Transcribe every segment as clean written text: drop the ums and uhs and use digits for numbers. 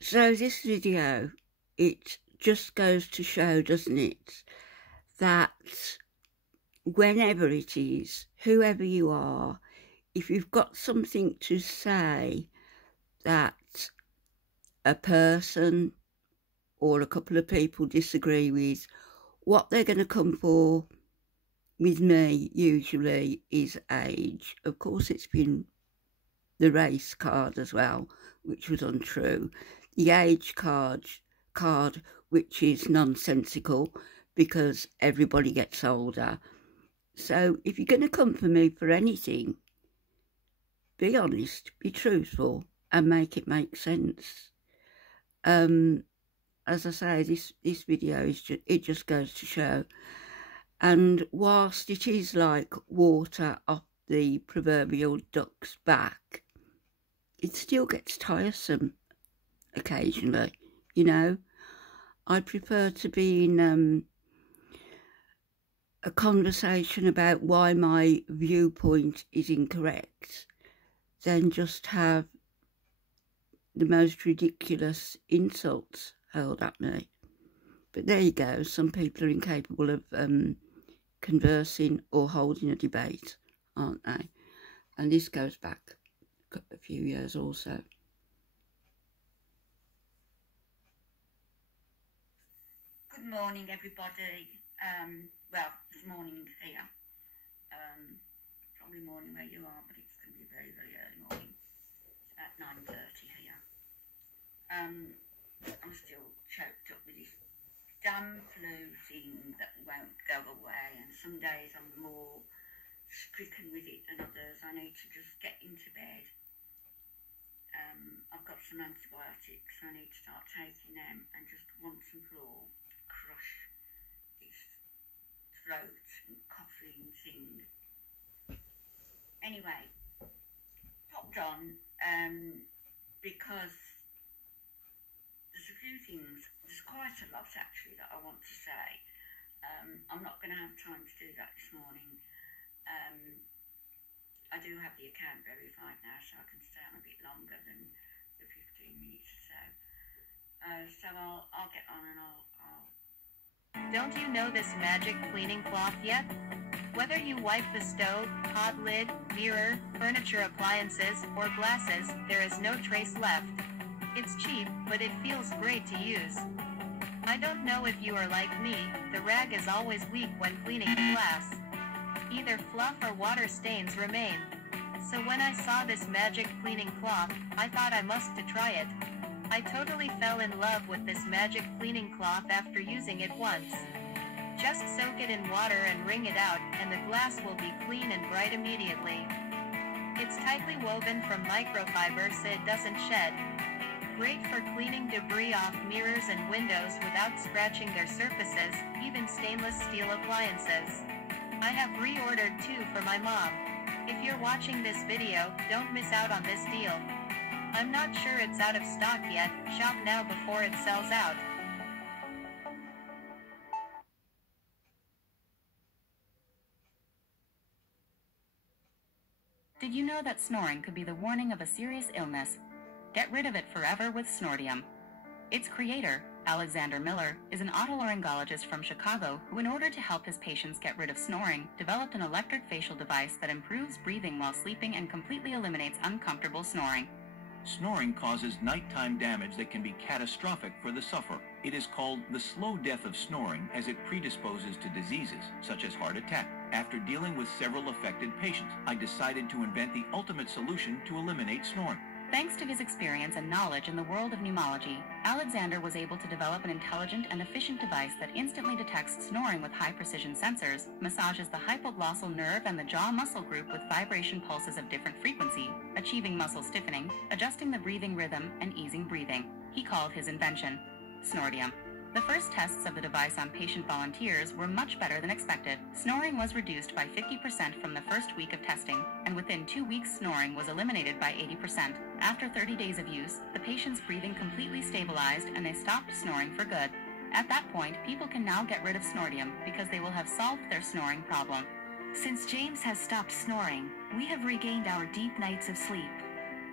So this video, it just goes to show, doesn't it, that whenever it is, whoever you are, if you've got something to say that a person or a couple of people disagree with, what they're going to come for with me usually is age. Of course, it's been the race card as well, which was untrue. The age card, which is nonsensical because everybody gets older. So if you're going to come for me for anything, be honest, be truthful, and make it make sense. As I say, this video is just goes to show. And whilst it is like water off the proverbial duck's back, it still gets tiresome occasionally, you know. I prefer to be in a conversation about why my viewpoint is incorrect than just have the most ridiculous insults hurled at me. But there you go, some people are incapable of conversing or holding a debate, aren't they? And this goes back a few years also. Good morning, everybody. Well, it's morning here. Probably morning where you are, but it's going to be very, very early morning. It's about 9:30 here. I'm still choked up with this damn flu thing that won't go away, and some days I'm more stricken with it than others. I need to just get into bed. I've got some antibiotics, so I need to start taking them and just once and for all crush this throat and coughing thing. Anyway, popped on because there's a few things, there's quite a lot actually that I want to say. I'm not going to have time to do that this morning. I do have the account verified now, so I can stay on a bit longer than the 15 minutes or so. So I'll get on and I'll... Don't you know this magic cleaning cloth yet? Whether you wipe the stove, hot lid, mirror, furniture appliances, or glasses, there is no trace left. It's cheap, but it feels great to use. I don't know if you are like me, the rag is always weak when cleaning glass. Either fluff or water stains remain. So when I saw this magic cleaning cloth, I thought I must to try it. I totally fell in love with this magic cleaning cloth after using it once. Just soak it in water and wring it out, and the glass will be clean and bright immediately. It's tightly woven from microfiber so it doesn't shed. Great for cleaning debris off mirrors and windows without scratching their surfaces, even stainless steel appliances. I have reordered 2 for my mom. If you're watching this video, don't miss out on this deal. I'm not sure it's out of stock yet, shop now before it sells out. Did you know that snoring could be the warning of a serious illness? Get rid of it forever with Snortium. Its creator, Alexander Miller, is an otolaryngologist from Chicago who, in order to help his patients get rid of snoring, developed an electric facial device that improves breathing while sleeping and completely eliminates uncomfortable snoring. Snoring causes nighttime damage that can be catastrophic for the sufferer. It is called the slow death of snoring as it predisposes to diseases such as heart attack. After dealing with several affected patients, I decided to invent the ultimate solution to eliminate snoring. Thanks to his experience and knowledge in the world of pneumology, Alexander was able to develop an intelligent and efficient device that instantly detects snoring with high-precision sensors, massages the hypoglossal nerve and the jaw muscle group with vibration pulses of different frequency, achieving muscle stiffening, adjusting the breathing rhythm, and easing breathing. He called his invention Snortium. The first tests of the device on patient volunteers were much better than expected. Snoring was reduced by 50% from the first week of testing, and within 2 weeks snoring was eliminated by 80%. After 30 days of use, the patient's breathing completely stabilized and they stopped snoring for good. At that point, people can now get rid of Snortium because they will have solved their snoring problem. Since James has stopped snoring, we have regained our deep nights of sleep.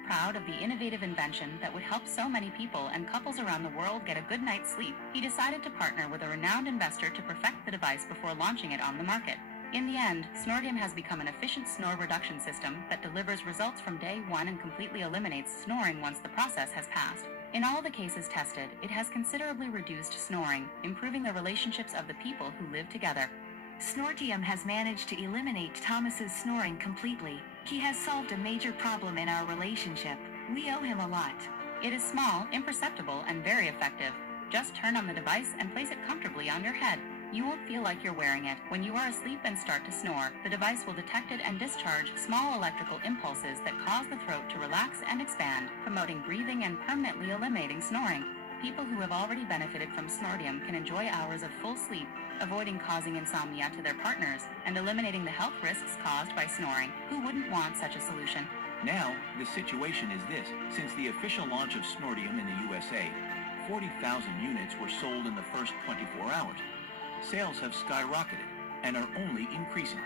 proud of the innovative invention that would help so many people and couples around the world get a good night's sleep, he decided to partner with a renowned investor to perfect the device before launching it on the market. In the end, Snortium has become an efficient snore reduction system that delivers results from day one and completely eliminates snoring once the process has passed. In all the cases tested, it has considerably reduced snoring, improving the relationships of the people who live together. Snortium has managed to eliminate Thomas's snoring completely. He has solved a major problem in our relationship. We owe him a lot. It is small, imperceptible, and very effective. Just turn on the device and place it comfortably on your head. You won't feel like you're wearing it. When you are asleep and start to snore, the device will detect it and discharge small electrical impulses that cause the throat to relax and expand, promoting breathing and permanently eliminating snoring. People who have already benefited from Snortium can enjoy hours of full sleep, avoiding causing insomnia to their partners, and eliminating the health risks caused by snoring. Who wouldn't want such a solution? Now, the situation is this. Since the official launch of Snortium in the USA, 40,000 units were sold in the first 24 hours. Sales have skyrocketed and are only increasing.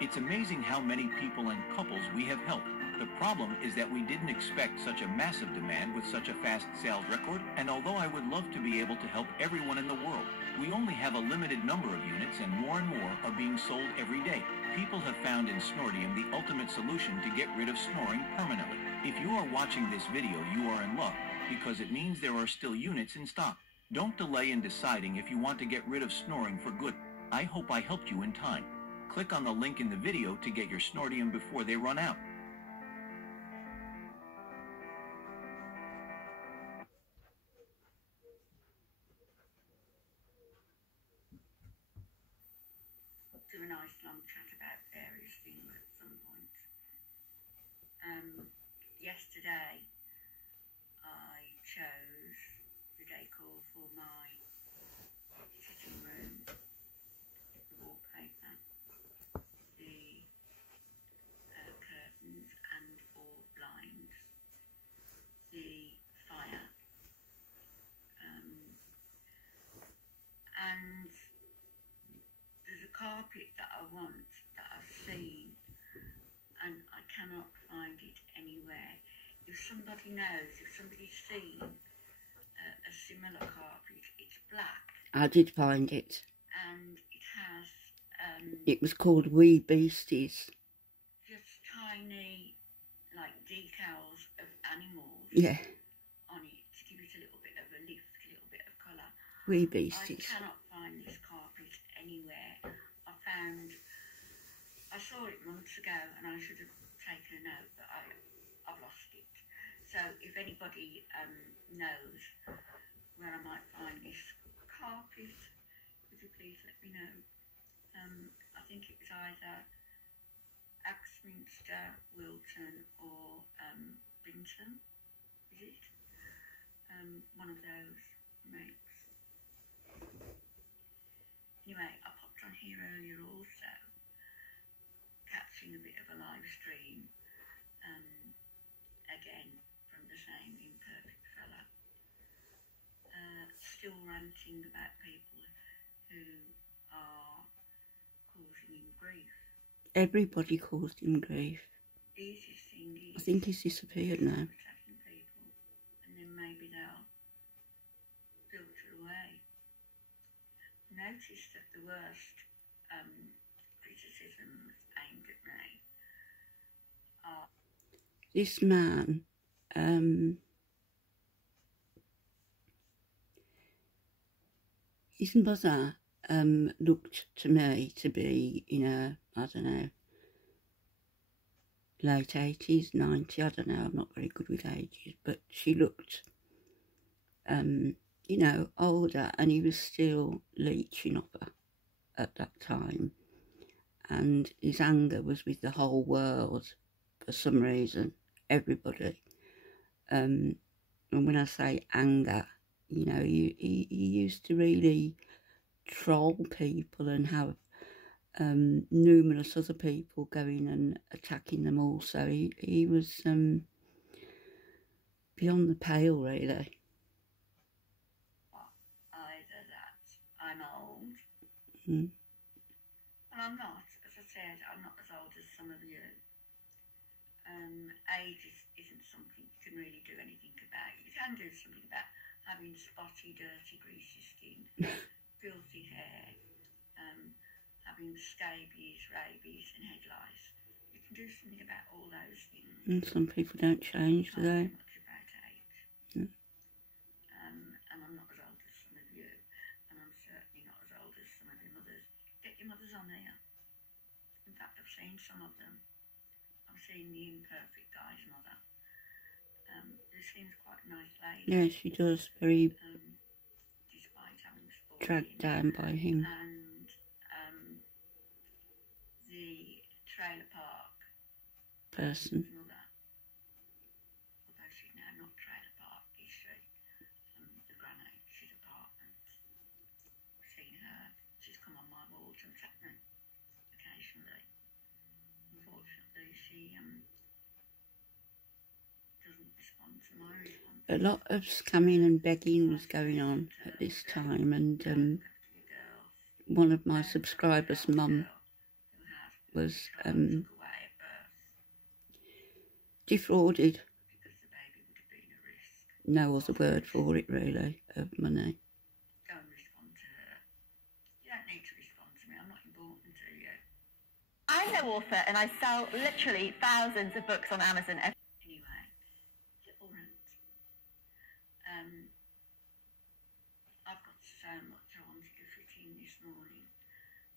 It's amazing how many people and couples we have helped. The problem is that we didn't expect such a massive demand with such a fast sales record, and although I would love to be able to help everyone in the world, we only have a limited number of units and more are being sold every day. People have found in Snortium the ultimate solution to get rid of snoring permanently. If you are watching this video, you are in luck, because it means there are still units in stock. Don't delay in deciding if you want to get rid of snoring for good. I hope I helped you in time. Click on the link in the video to get your Snortium before they run out. Do a nice long chat about various things at some point. Yesterday I chose the decor for my sitting room, the wallpaper, the curtains and or blinds, the fire, and there's a carpet that I want, that I've seen, and I cannot find it anywhere. If somebody knows, if somebody's seen a similar carpet, it's black. I did find it. And it has... it was called Wee Beasties. Just tiny, like, decals of animals on it to give it a little bit of a lift, a little bit of colour. Wee Beasties. I cannot find this carpet anywhere. I saw it months ago and I should have taken a note, but I've lost it. So if anybody knows where I might find this carpet, would you please let me know? I think it was either Axminster, Wilton or Binton, is it? One of those makes. Anyway, I popped on here earlier also, catching a bit of a live stream, again from the same imperfect fella, still ranting about people who are causing him grief. Everybody caused him grief. Easiest thing is, I think he's disappeared now. Attacking people, and then maybe they'll filter away. Notice that the worst criticisms aimed at me are... This man, his mother looked to me to be in her, I don't know, late 80s, 90, I don't know, I'm not very good with ages, but she looked, you know, older, and he was still leeching off her at that time, and his anger was with the whole world for some reason, everybody, and when I say anger, you know, he used to really troll people and have numerous other people going and attacking them also. He was beyond the pale, really. Either that I'm old, Mm. and I'm not, as I said, I'm not as old as some of you. Age isn't something can really do anything about it. You can do something about having spotty, dirty, greasy skin, filthy hair, having scabies, rabies and head lice. You can do something about all those things. And some people don't change, do they? Much about age. Mm. And I'm not as old as some of you, and I'm certainly not as old as some of your mothers. Get your mothers on there. In fact, I've seen some of them. I've seen the imperfect guy's mother. Who seems quite a nice lady. Yeah, she does. Very despite having sport dragged down by him. And the trailer park Person. mother, although she's now not trailer park, is she? The granny, she's apartment. I've seen her. She's come on my wall to attack me occasionally. Unfortunately, she doesn't respond to my response. A lot of scamming and begging was going on at this time, and one of my subscribers' mum was defrauded. No other word for it, really, of money. Go and respond to her. You don't need to respond to me. I'm not important to you. I'm no author and I sell literally thousands of books on Amazon every Anyway, little rant. I've got so much I wanted to fit in this morning,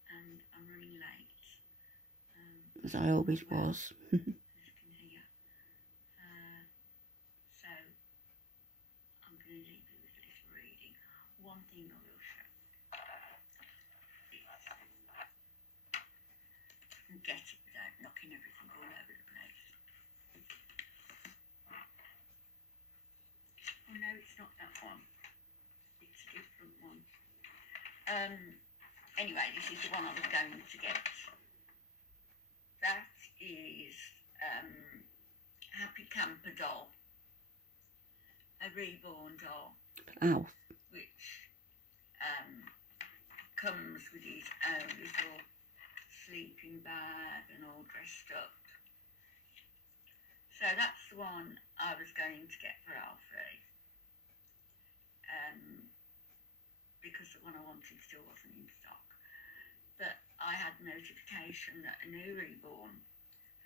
and I'm running late. As I always was. As you can hear. So I'm going to leave you with a little reading. One thing I will show. And get it without knocking everything all over the place. Oh no, it's not that one. It's a different one. Anyway, this is the one I was going to get. That is Happy Camper doll. A reborn doll. Ow. Which comes with his own little sleeping bag and all dressed up. So that's the one I was going to get for Alfie. Because the one I wanted still wasn't in stock. But I had notification that a new reborn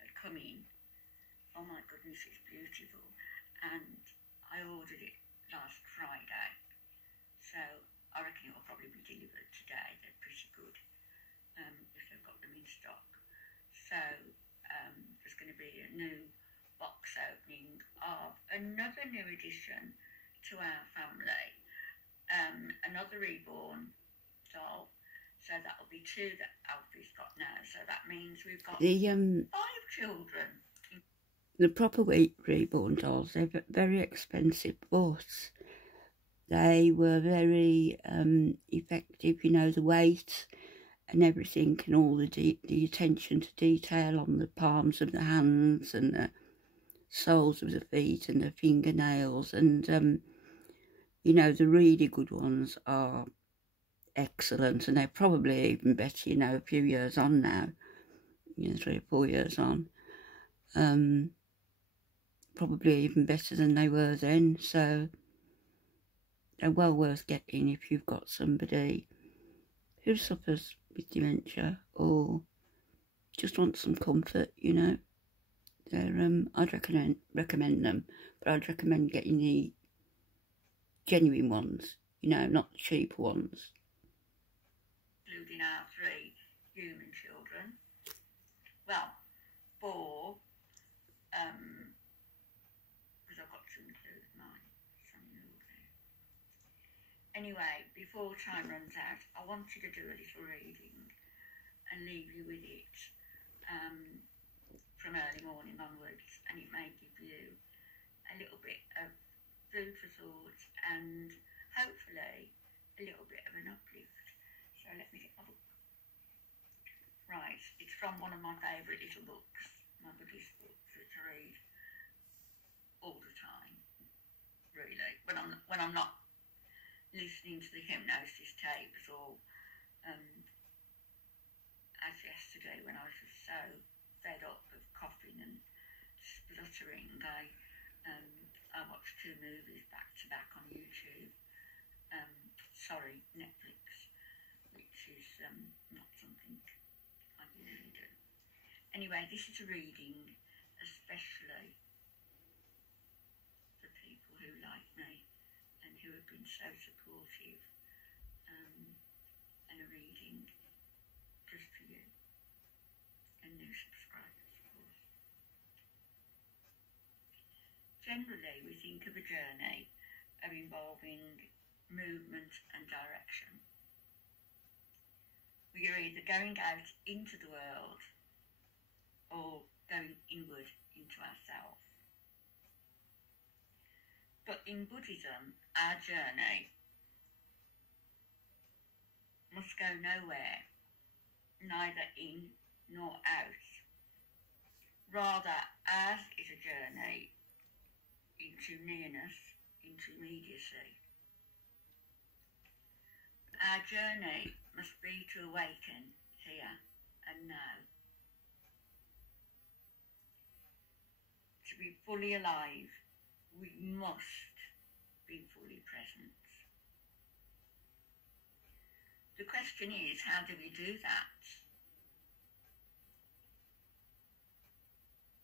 had come in. Oh my goodness, it's beautiful. And I ordered it last Friday. So I reckon it will probably be delivered today. They're pretty good if they've got them in stock. So there's going to be a new box opening of another new addition to our family. Another reborn doll. So that will be 2 that Alfie's got now. So that means we've got 5 children. The proper reborn dolls, they're very expensive, but they were very effective. You know, the weight and everything, and all the attention to detail on the palms of the hands and the soles of the feet and the fingernails, and you know, the really good ones are excellent, and they're probably even better, you know, a few years on now, you know, 3 or 4 years on, probably even better than they were then. So they're well worth getting if you've got somebody who suffers with dementia or just wants some comfort, you know. They're I'd recommend them, but I'd recommend getting the genuine ones, you know, not the cheap ones. Including our 3 human children. Well, 4, because I've got to include mine, son-in-law there. Anyway, before time runs out, I wanted to do a little reading and leave you with it from early morning onwards, and it may give you a little bit of food for thought and hopefully a little bit of an uplift. So let me get my book. Right, it's from one of my favourite little books, my Buddhist books, which I read all the time, really. When I'm not listening to the hypnosis tapes, or as yesterday when I was just so fed up of coughing and spluttering, I 2 movies back to back on YouTube. Sorry, Netflix, which is not something I usually do. Anyway, this is a reading especially for people who like me and who have been so supportive, and a reading just for you and new subscribers, of course. Generally, we think of a journey of involving movement and direction. We are either going out into the world or going inward into ourselves. But in Buddhism, our journey must go nowhere, neither in nor out. Rather, ours is a journey into nearness, into immediacy. Our journey must be to awaken here and now. To be fully alive, we must be fully present. The question is, how do we do that?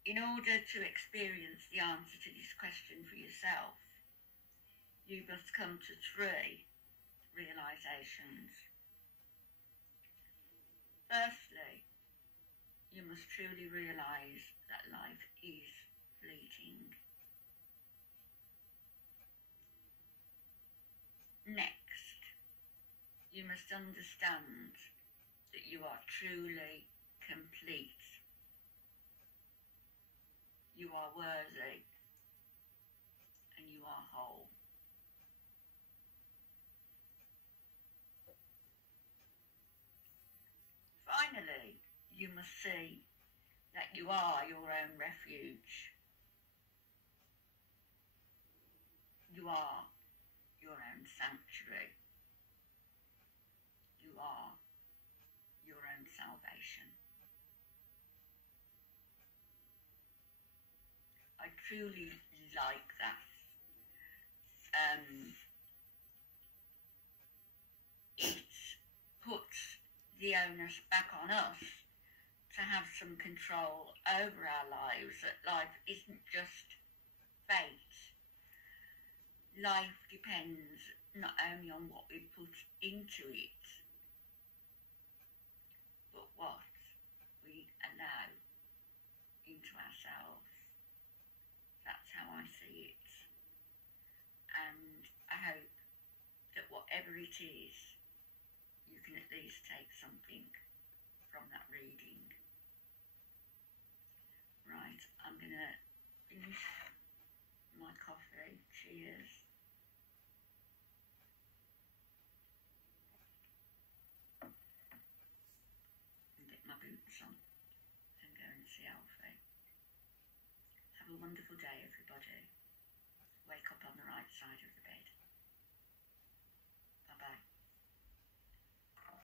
In order to experience the answer to this question for yourself, you must come to 3 realizations. Firstly, you must truly realise that life is fleeting. Next, you must understand that you are truly complete. You are worthy and you are whole. Finally, you must see that you are your own refuge. You are your own sanctuary. You are your own salvation. I truly like that. It puts the onus back on us to have some control over our lives, that life isn't just fate. Life depends not only on what we put into it, but what we allow into ourselves. That's how I see it. And I hope that whatever it is, you can at least take something from that reading. Right, I'm going to finish my coffee. Cheers. And get my boots on and go and see Alfie. Have a wonderful day, everybody. Wake up on the right side of the